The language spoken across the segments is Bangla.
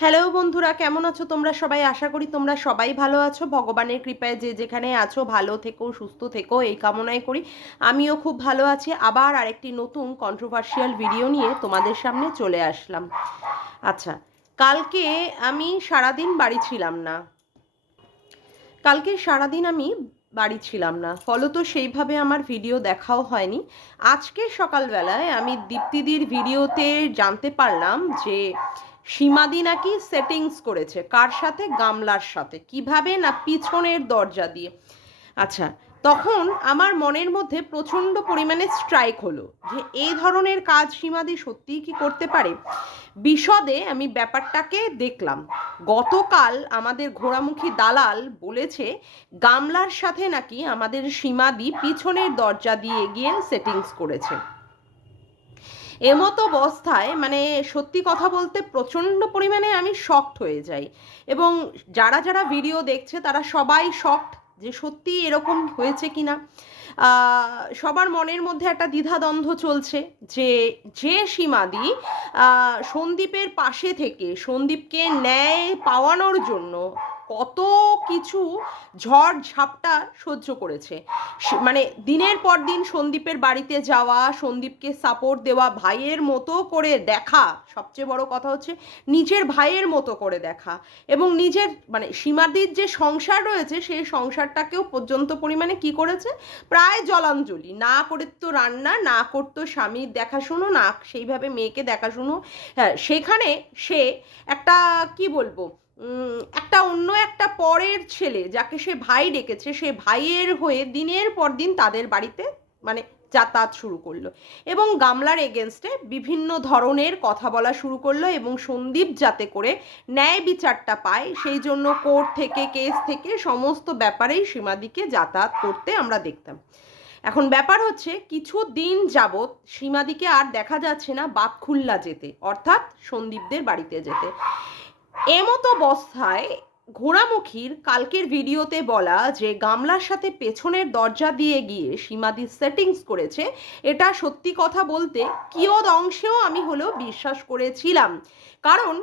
হ্যালো বন্ধুরা, কেমন আছো তোমরা সবাই? আশা করি তোমরা সবাই ভালো আছো। ভগবানের কৃপায় যে যেখানে আছো ভালো থেকো, সুস্থ থেকো, এই কামনাই করি। আমিও খুব ভালো আছি। আবার আরেকটি নতুন কন্ট্রোভার্সিয়াল ভিডিও নিয়ে তোমাদের সামনে চলে আসলাম। আচ্ছা, কালকে আমি সারাদিন বাড়ি ছিলাম না। বাড়ি ছিলাম না, ফলত সেইভাবে আমার ভিডিও দেখাও হয়নি। আজকে সকালবেলায় আমি দীপ্তিদির ভিডিওতে জানতে পারলাম যে সীমাদি নাকি সেটিংস করেছে। কার সাথে? গামলার সাথে। কিভাবে? না পিছনের দরজা দিয়ে। আচ্ছা, তখন আমার মনের মধ্যে প্রচণ্ড পরিমাণে স্ট্রাইক হলো যে এই ধরনের কাজ সীমাদি সত্যিই কি করতে পারে। বিশদে আমি ব্যাপারটাকে দেখলাম। গতকাল আমাদের ঘোড়ামুখী দালাল বলেছে গামলার সাথে নাকি আমাদের সীমাদি পিছনের দরজা দিয়ে গিয়ে সেটিংস করেছে। এমতো অবস্থায় মানে সত্যি কথা বলতে প্রচণ্ড পরিমাণে আমি শকড হয়ে যাই। এবং যারা যারা ভিডিও দেখছে তারা সবাই শকড যে সত্যি এরকম হয়েছে কি না। সবার মনের মধ্যে একটা দ্বিধাদ্বন্দ্ব চলছে যে যে সীমাদি সন্দীপের পাশে থেকে সন্দীপকে ন্যায় পাওয়ানোর জন্য কত কিছু ঝড় ঝাপটা সহ্য করেছে। মানে দিনের পর দিন সন্দীপের বাড়িতে যাওয়া, সন্দীপকে সাপোর্ট দেওয়া, ভাইয়ের মতো করে দেখা, সবচেয়ে বড় কথা হচ্ছে নিজের ভাইয়ের মতো করে দেখা। এবং নিজের মানে সীমাদির যে সংসার রয়েছে সেই সংসারটাকেও পর্যন্ত পরিমাণে কি করেছে, প্রায় জলাঞ্জলি। না করে তো রান্না, না করতো স্বামীর দেখাশুনো, না সেইভাবে মেয়েকে দেখাশুনো। হ্যাঁ, সেখানে সে একটা কি বলবো, একটা অন্য একটা পরের ছেলে যাকে সে ভাই ডেকেছে, সে ভাইয়ের হয়ে দিনের পর দিন তাদের বাড়িতে মানে যাতায়াত শুরু করলো এবং গামলার এগেনস্টে বিভিন্ন ধরনের কথা বলা শুরু করলো। এবং সন্দীপ যাতে করে ন্যায় বিচারটা পায় সেই জন্য কোর্ট থেকে কেস থেকে সমস্ত ব্যাপারেই সীমাদিকে যাতায়াত করতে আমরা দেখতাম। এখন ব্যাপার হচ্ছে কিছু দিন যাবৎ সীমাদিকে আর দেখা যাচ্ছে না বাতখুল্লা যেতে, অর্থাৎ সন্দীপদের বাড়িতে যেতে। এমতো অবস্থায় ঘোড়ামুখীর কালকের ভিডিওতে বলা যে গামলার সাথে পেছনের দরজা দিয়ে গিয়ে সীমাদি সেটিংস করেছে, এটা সত্যি কথা বলতে কিয়দ অংশেও আমি হলেও বিশ্বাস করেছিলাম। কারণ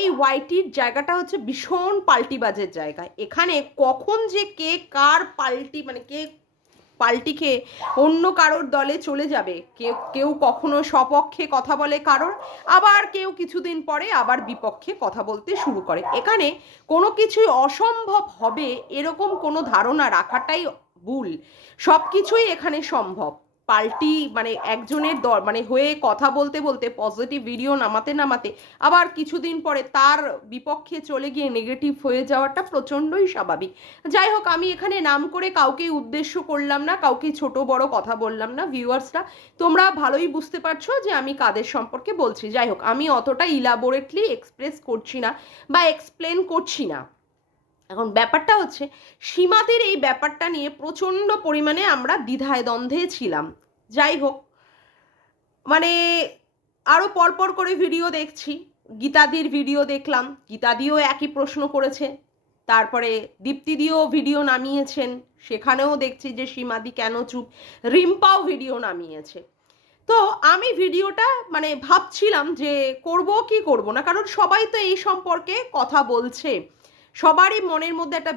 এই ওয়াইটির জায়গাটা হচ্ছে ভীষণ পাল্টিবাজের জায়গা। এখানে কখন যে কে কার পাল্টি মানে কে পাল্টি খেয়ে অন্য কারোর দলে চলে যাবে, কেউ কেউ কখনো সপক্ষে কথা বলে কারোর, আবার কেউ কিছুদিন পরে আবার বিপক্ষে কথা বলতে শুরু করে। এখানে কোনো কিছুই অসম্ভব হবে এরকম কোনো ধারণা রাখাটাই ভুল। সব কিছুই এখানে সম্ভব। পাল্টি মানে একজনের মানে হয়ে কথা বলতে বলতে পজিটিভ ভিডিও নামাতে নামাতে আবার কিছুদিন পরে তার বিপক্ষে চলে গিয়ে নেগেটিভ হয়ে যাওয়াটা প্রচণ্ডই স্বাভাবিক। যাই হোক, আমি এখানে নাম করে কাউকে উদ্দেশ্য করলাম না, কাউকে ছোট বড় কথা বললাম না। ভিউয়ার্সরা তোমরা ভালোই বুঝতে পারছো যে আমি কাদের সম্পর্কে বলছি। যাই হোক, আমি অতটা ইলাবোরেটলি এক্সপ্রেস করছি না বা এক্সপ্লেন করছি না। এখন ব্যাপারটা হচ্ছে সীমাদের এই ব্যাপারটা নিয়ে প্রচণ্ড পরিমাণে আমরা দ্বিধায় দ্বন্দ্বে ছিলাম। যাই হোক, মানে আরও পরপর করে ভিডিও দেখছি। গীতাদির ভিডিও দেখলাম, গীতাদিও একই প্রশ্ন করেছে। তারপরে দীপ্তিদিও ভিডিও নামিয়েছেন, সেখানেও দেখছি যে সীমাদি কেন চুপ। রিম্পাও ভিডিও নামিয়েছে। তো আমি ভিডিওটা মানে ভাবছিলাম যে করব কি করব না, কারণ সবাই তো এই সম্পর্কে কথা বলছে। সবারই মনের মধ্যে একটা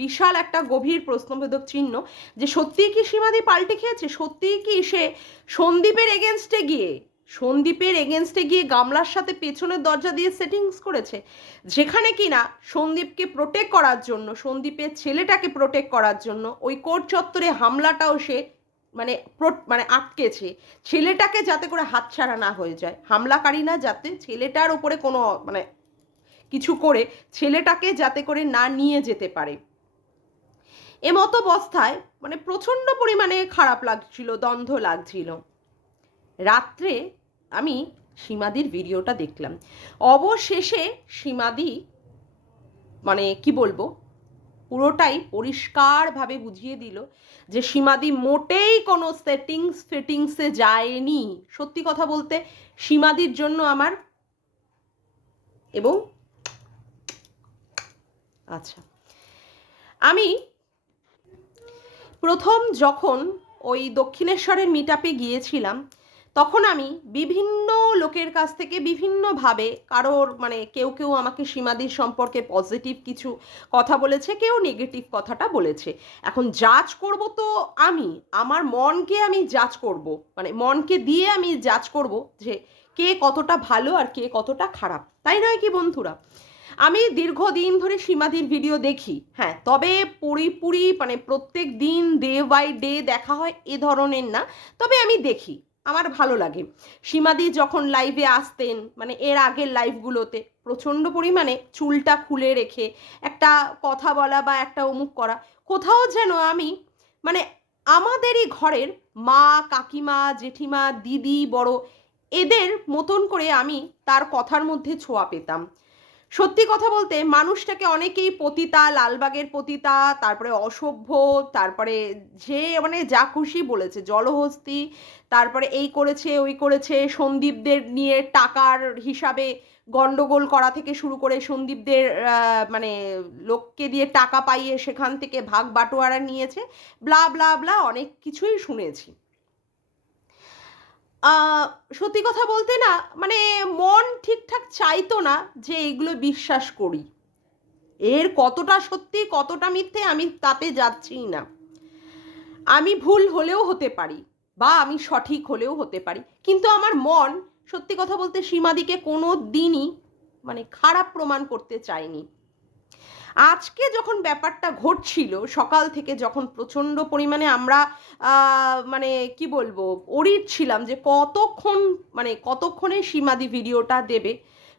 বিশাল একটা গভীর প্রশ্নবোধক চিহ্ন যে সত্যিই কি সীমাদি পাল্টে খেয়েছে, সত্যিই কি সে সন্দীপের এগেনস্টে গিয়ে গামলার সাথে পেছনের দরজা দিয়ে সেটিংস করেছে, যেখানে কিনা সন্দীপকে প্রোটেক্ট করার জন্য, সন্দীপের ছেলেটাকে প্রোটেক্ট করার জন্য ওই কোর্ট চত্বরে হামলাটাও সে মানে মানে আটকেছে, ছেলেটাকে যাতে করে হাতছাড়া না হয়ে যায়, হামলাকারী না যাতে ছেলেটার ওপরে কোনো মানে কিছু করে ছেলেটাকে যাতে করে না নিয়ে যেতে পারে। এমতো অবস্থায় মানে প্রচণ্ড পরিমাণে খারাপ লাগছিল, দ্বন্দ্ব লাগছিল। রাত্রে আমি সীমাদির ভিডিওটা দেখলাম। অবশেষে সীমাদি মানে কি বলবো, পুরোটাই পরিষ্কারভাবে বুঝিয়ে দিল যে সীমাদি মোটেই কোনো ফিটিংসে যায়নি। সত্যি কথা বলতে সীমাদির জন্য আমার এবং আচ্ছা, আমি প্রথম যখন ওই দক্ষিণেশ্বরের মিট আপে গিয়েছিলাম তখন আমি বিভিন্ন লোকের কাছ থেকে বিভিন্নভাবে কারোর মানে কেউ কেউ আমাকে সীমাদির সম্পর্কে পজিটিভ কিছু কথা বলেছে, কেউ নেগেটিভ কথাটা বলেছে। এখন জাজ করব তো আমি, আমার মনকে আমি জাজ করব, মানে মনকে দিয়ে আমি জাজ করব যে কে কতটা ভালো আর কে কতটা খারাপ, তাই নয় কি বন্ধুরা? আমি দীর্ঘদিন ধরে সীমাদির ভিডিও দেখি, হ্যাঁ, তবে পুরি মানে প্রত্যেক দিন ডে বাই ডে দেখা হয় এ ধরনের না, তবে আমি দেখি, আমার ভালো লাগে। সীমাদি যখন লাইভে আসতেন, মানে এর আগের লাইভগুলোতে প্রচণ্ড পরিমাণে চুলটা খুলে রেখে একটা কথা বলা বা একটা অমুক করা, কোথাও যেন আমি মানে আমাদেরই ঘরের মা, কাকিমা, জেঠিমা, দিদি, বড় এদের মতন করে আমি তার কথার মধ্যে ছোঁয়া পেতাম। সত্যি কথা বলতে মানুষটাকে অনেকেই পতিতা, লালবাগের পতিতা, তারপরে অসভ্য, তারপরে যে মানে যা খুশি বলেছে, জলহস্তি, তারপরে এই করেছে ওই করেছে, সন্দীপদের নিয়ে টাকার হিসাবে গন্ডগোল করা থেকে শুরু করে সন্দীপদের মানে লোককে দিয়ে টাকা পাইয়ে সেখান থেকে ভাগ বাটোয়ারা নিয়েছে, ব্লা ব্লা ব্লা অনেক কিছুই শুনেছি। সত্যি কথা বলতে না, মানে মন ঠিকঠাক চাইতো না যে এইগুলো বিশ্বাস করি। এর কতটা সত্যি কতটা মিথ্যে আমি তাতে যাচ্ছি না। আমি ভুল হলেও হতে পারি বা আমি সঠিক হলেও হতে পারি, কিন্তু আমার মন সত্যি কথা বলতে সীমাদিকে কোনো দিনই মানে খারাপ প্রমাণ করতে চায়নি। আজকে যখন ব্যাপারটা ঘটছিল সকাল থেকে, যখন প্রচণ্ড পরিমাণে আমরা মানে কি বলবো অরিড ছিলাম যে কতক্ষণ মানে কতক্ষণে সীমাদি ভিডিওটা দেবে,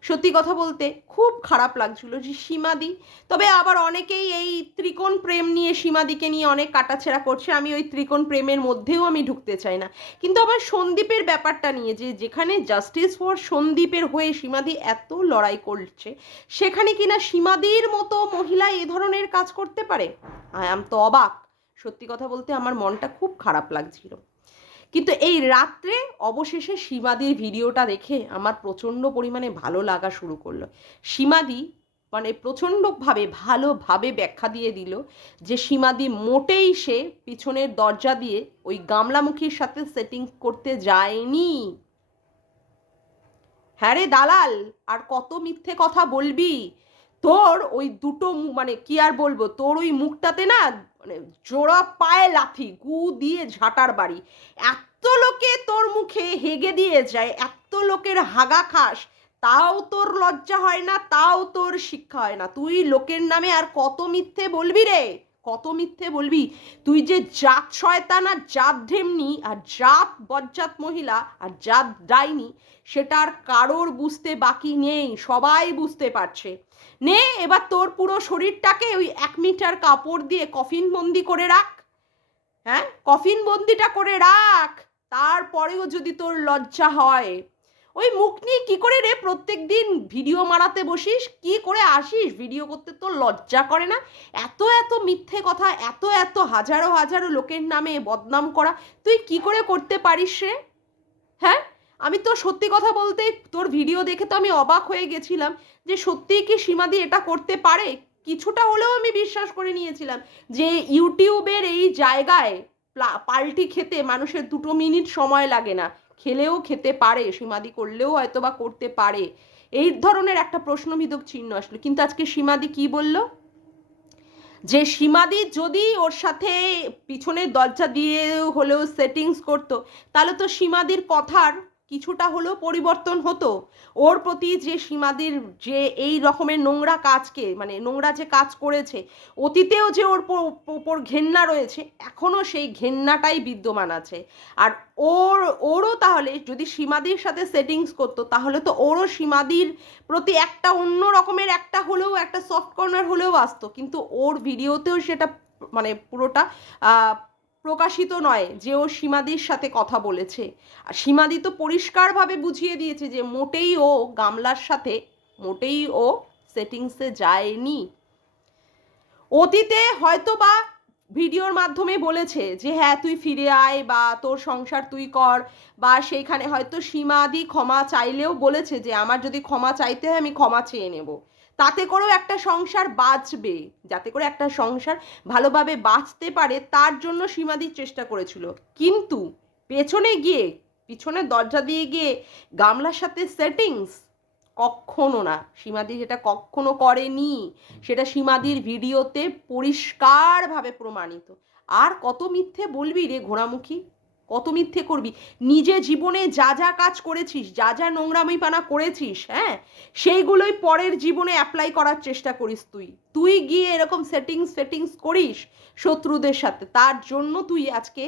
সত্যি কথা বলতে খুব খারাপ লাগছিল যে সীমাদি। তবে আবার অনেকেই এই ত্রিকোণ প্রেম নিয়ে সীমাদিকে নিয়ে অনেক কাটাছেঁড়া করছে, আমি ওই ত্রিকোণ প্রেমের মধ্যেও আমি ঢুকতে চাই না। কিন্তু আবার সন্দীপের ব্যাপারটা নিয়ে যে যেখানে জাস্টিস ফর সন্দীপের হয়ে সীমাদি এত লড়াই করছে, সেখানে কিনা সীমাদির মতো মহিলা এ ধরনের কাজ করতে পারে, আই এম তো অবাক। সত্যি কথা বলতে আমার মনটা খুব খারাপ লাগছিল। কিন্তু এই রাত্রে অবশেষে সীমাদির ভিডিওটা দেখে আমার প্রচণ্ড পরিমাণে ভালো লাগা শুরু করলো। সীমাদি মানে প্রচণ্ডভাবে ভালোভাবে ব্যাখ্যা দিয়ে দিল যে সীমাদি মোটেই সে পিছনের দরজা দিয়ে ওই গামলামুখীর সাথে সেটিং করতে যায়নি। হ্যাঁ রে দালাল, আর কত মিথ্যে কথা বলবি? তোর ওই দুটো মানে কি আর বলবো, তোর ওই মুখটাতে না মানে জোড়া পায়ে লাথি, গু দিয়ে ঝাঁটার বাড়ি। এত লোকে তোর মুখে হেগে দিয়ে যায়, এত লোকের হাগা খাস, তাও তোর লজ্জা হয় না, তাও তোর শিক্ষা হয় না। তুই লোকের নামে আর কত মিথ্যে বলবি রে, কত মিথ্যে বলবি? তুই যে জাত শয়তান আর জাত ঢেমনি আর জাত বজ্জাত মহিলা আর জাত ডাইনি, সেটা আর কারোর বুঝতে বাকি নেই, সবাই বুঝতে পারছে। নে এবার তোর পুরো শরীরটাকে ওই 1 মিটার কাপড় দিয়ে কফিন বন্দি করে রাখ, হ্যাঁ, কফিন বন্দিটা করে রাখ। তারপরেও যদি তোর লজ্জা হয়, ওই মুখ নিয়ে কি করে রে প্রত্যেক দিন ভিডিও মারাতে বসিস, কি করে আসিস ভিডিও করতে, তোর লজ্জা করে না? এত এত মিথ্যে কথা, এত এত হাজারো হাজারো লোকের নামে বদনাম করা তুই কি করে করতে পারিস রে? হ্যাঁ, আমি তো সত্যি কথা বলতে তোর ভিডিও দেখে তো আমি অবাক হয়ে গেছিলাম যে সত্যিই কি সীমাদি এটা করতে পারে। কিছুটা হলেও আমি বিশ্বাস করে নিয়েছিলাম যে ইউটিউবের এই জায়গায় পাল্টি খেতে মানুষের 2 মিনিট সময় লাগে না, খেলেও খেতে পারে, সীমাদি করলেও হয়তো বা করতে পারে, এই ধরনের একটা প্রশ্নবিদ্ধ চিহ্ন আসলো। কিন্তু আজকে সীমাদি কি বলল, যে সীমাদি যদি ওর সাথে পিছনের দরজা দিয়ে হলেও সেটিংস করতো, তাহলে তো সীমাদির কথার কিছুটা হলেও পরিবর্তন হতো। ওর প্রতি যে সীমাদির যে এই রকমের নোংরা কাজকে মানে নোংরা যে কাজ করেছে, অতীতেও যে ওর ওপর ঘেন্না রয়েছে, এখনও সেই ঘেন্নাটাই বিদ্যমান আছে। আর ওরও তাহলে যদি সীমাদির সাথে সেটিংস করতো, তাহলে তো ওরও সীমাদির প্রতি একটা অন্য রকমের একটা হলেও একটা সফট কর্নার হলেও আসতো। কিন্তু ওর ভিডিওতেও সেটা মানে পুরোটা প্রকাশিত নয় যে ও সীমাদির সাথে কথা বলেছে। আর সীমাদি তো পরিষ্কারভাবে বুঝিয়ে দিয়েছে যে মোটেই ও গামলার সাথে মোটেই ও সেটিংসে যায়নি। অতীতে হয়তো বা ভিডিওর মাধ্যমে বলেছে যে হ্যাঁ তুই ফিরে আয় বা তোর সংসার তুই কর, বা সেইখানে হয়তো সীমাদি ক্ষমা চাইলেও বলেছে যে আমার যদি ক্ষমা চাইতে হয় আমি ক্ষমা চেয়ে নেব, তাতে করেও একটা সংসার বাঁচবে, যাতে করে একটা সংসার ভালোভাবে বাঁচতে পারে তার জন্য সীমাদির চেষ্টা করেছিল। কিন্তু পেছনে গিয়ে পিছনের দরজা দিয়ে গিয়ে গামলার সাথে সেটিংস, কখনো না। সীমাদি যেটা কখনো করেনি, সেটা সীমাদির ভিডিওতে পরিষ্কারভাবে প্রমাণিত। আর কত মিথ্যে বলবি রে ঘোড়ামুখী, কত মিথ্যে করবি? নিজে জীবনে যা যা কাজ করেছিস, যা যা নোংরামিপানা করেছিস, হ্যাঁ, সেইগুলোই পরের জীবনে অ্যাপ্লাই করার চেষ্টা করিস তুই। তুই গিয়ে এরকম সেটিংস করিস শত্রুদের সাথে, তার জন্য তুই আজকে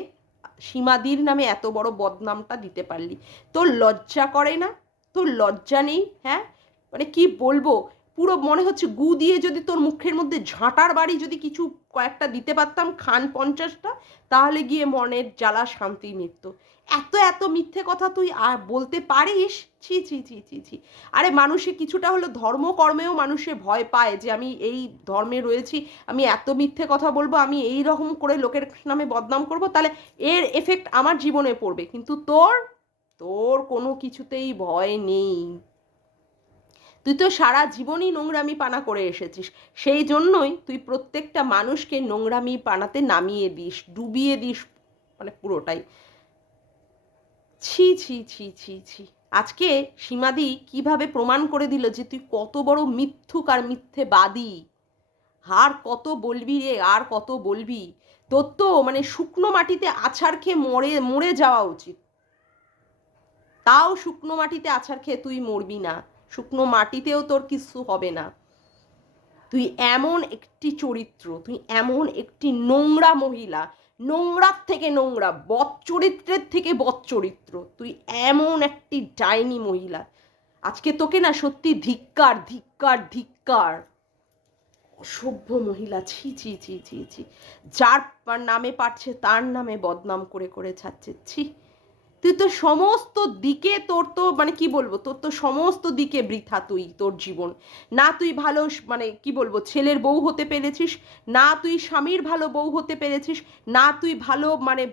সীমাদির নামে এত বড় বদনামটা দিতে পারলি। তোর লজ্জা করে না? তোর লজ্জা নেই? হ্যাঁ, মানে কি বলবো, পুরো মনে হচ্ছে গু দিয়ে যদি তোর মুখের মধ্যে ঝাঁটার বাড়ি যদি কিছু কয়েকটা দিতে পারতাম, খান 50টা, তাহলে গিয়ে মনের জ্বালা শান্তি মিটত। এত এত মিথ্যে কথা তুই আর বলতে পারিস? ছি ছি ছি ছি ছি। আরে মানুষে কিছুটা হলো ধর্মকর্মেও মানুষে ভয় পায় যে আমি এই ধর্মে রয়েছি, আমি এত মিথ্যে কথা বলবো, আমি এই রকম করে লোকের নামে বদনাম করব, তাহলে এর এফেক্ট আমার জীবনে পড়বে। কিন্তু তোর তোর কোনো কিছুতেই ভয় নেই। তুই তো সারা জীবনই নোংরামি পানা করে এসেছিস, সেই জন্যই তুই প্রত্যেকটা মানুষকে নোংরামি পানাতে নামিয়ে দিস, ডুবিয়ে দিস, মানে পুরোটাই। ছি ছি ছি ছি ছি। আজকে সীমাদি কিভাবে প্রমাণ করে দিল যে তুই কত বড় মিথ্যুক আর মিথ্যেবাদী। আর কত বলবি রে, আর কত বলবি? তোর তো মানে শুকনো মাটিতে আছাড় খেয়ে মরে যাওয়া উচিত। তাও শুকনো মাটিতে আছাড় খেয়ে তুই মরবি না, শুকনো মাটিতেও তোর কিছু হবে না। তুই এমন একটি চরিত্র, তুই এমন একটি নোংরা মহিলা, নোংরার থেকে নোংরা, বদ চরিত্রের থেকে বদ চরিত্র, তুই এমন একটি ডাইনি মহিলা। আজকে তোকে না সত্যি ধিক্কার ধিক্কার ধিক্কার। অসভ্য মহিলা, ছি ছি ছি ছি ছি। যার নামে পারছে তার নামে বদনাম করে করে ছাড়ছে, ছি। তুই তো সমস্ত দিকে তোর তো মানে কি বলবো, তোর তো সমস্ত দিকে বৃথা তুই, তোর জীবন। না তুই ভালো মানে কি বলবো ছেলের বউ হতে পেরেছিস, না তুই স্বামীর ভালো বউ হতে পেরেছিস, না তুই ভালো মানে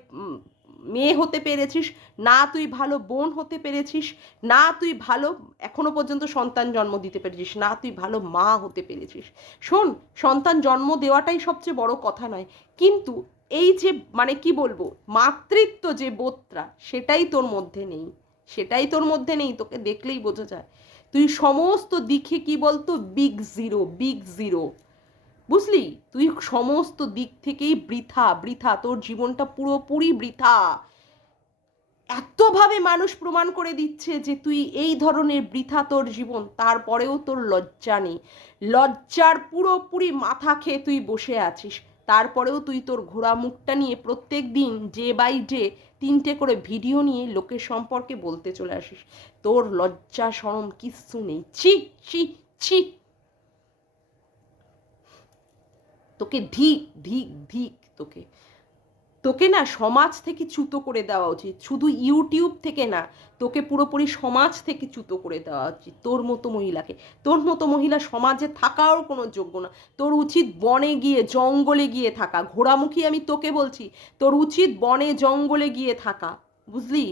মেয়ে হতে পেরেছিস, না তুই ভালো বোন হতে পেরেছিস, না তুই ভালো এখনো পর্যন্ত সন্তান জন্ম দিতে পেরেছিস, না তুই ভালো মা হতে পেরেছিস। শোন, সন্তান জন্ম দেওয়াটাই সবচেয়ে বড় কথা নয়, কিন্তু এই যে মানে কি বলবো মাতৃত্ব যে বোধটা, সেটাই তোর মধ্যে নেই, সেটাই তোর মধ্যে নেই। তোকে দেখলেই বোঝা যায় তুই সমস্ত দিকে কি বলতো বিগ জিরো, বিগ জিরো, বুঝলি? তুই সমস্ত দিক থেকেই বৃথা বৃথা, তোর জীবনটা পুরোপুরি বৃথা। এতভাবে মানুষ প্রমাণ করে দিচ্ছে যে তুই এই ধরনের বৃথা তোর জীবন, তারপরেও তোর লজ্জা নেই। লজ্জার পুরোপুরি মাথা খেয়ে তুই বসে আছিস, তারপরেও তুই তোর ঘোড়া মুখটা নিয়ে প্রত্যেক দিন ডে বাই ডে 3টে করে ভিডিও নিয়ে লোকের সম্পর্কে বলতে চলে আসিস। তোর লজ্জা শরম কিচ্ছু নেই, ছি ছি ছি। তোকে ধিক ধিক ধিক, তোকে তোকে না সমাজ থেকে চ্যুত করে দেওয়া উচিত, শুধু ইউটিউব থেকে না, তোকে পুরোপুরি সমাজ থেকে চ্যুত করে দেওয়া উচিত। তোর মতো মহিলাকে, তোর মতো মহিলা সমাজে থাকাও কোনো যোগ্য না। তোর উচিত বনে গিয়ে জঙ্গলে গিয়ে থাকা। ঘোড়ামুখী আমি তোকে বলছি, তোর উচিত বনে জঙ্গলে গিয়ে থাকা, বুঝলি?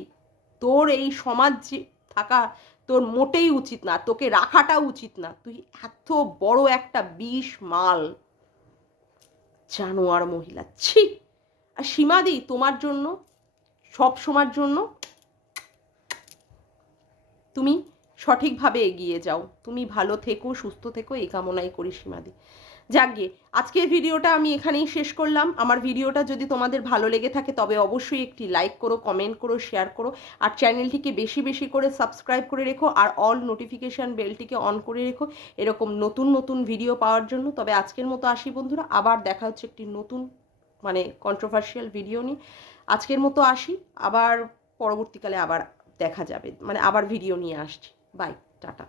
তোর এই সমাজে থাকা তোর মোটেই উচিত না, তোকে রাখাটা উচিত না। তুই এত বড় একটা বিষ মাল, জানোয়ার মহিলা, ছি। আর সীমাদি তোমার জন্য, সব সময়ের জন্য তুমি সঠিকভাবে এগিয়ে যাও, তুমি ভালো থেকো, সুস্থ থেকো, এই কামনাই করি সীমাদি। যাকগে, আজকের ভিডিওটা আমি এখানেই শেষ করলাম। আমার ভিডিওটা যদি তোমাদের ভালো লেগে থাকে তবে অবশ্যই একটি লাইক করো, কমেন্ট করো, শেয়ার করো, আর চ্যানেলটিকে বেশি বেশি করে সাবস্ক্রাইব করে রেখো, আর অল নোটিফিকেশান বেলটিকে অন করে রেখো এরকম নতুন নতুন ভিডিও পাওয়ার জন্য। তবে আজকের মতো আসি বন্ধুরা, আবার দেখা হচ্ছে একটি নতুন মানে কন্ট্রোভার্সিয়াল ভিডিও নিয়ে। আজকের মতো আসি, আবার পরবর্তীকালে আবার দেখা যাবে, মানে আবার ভিডিও নিয়ে আসছি। Bye, tata.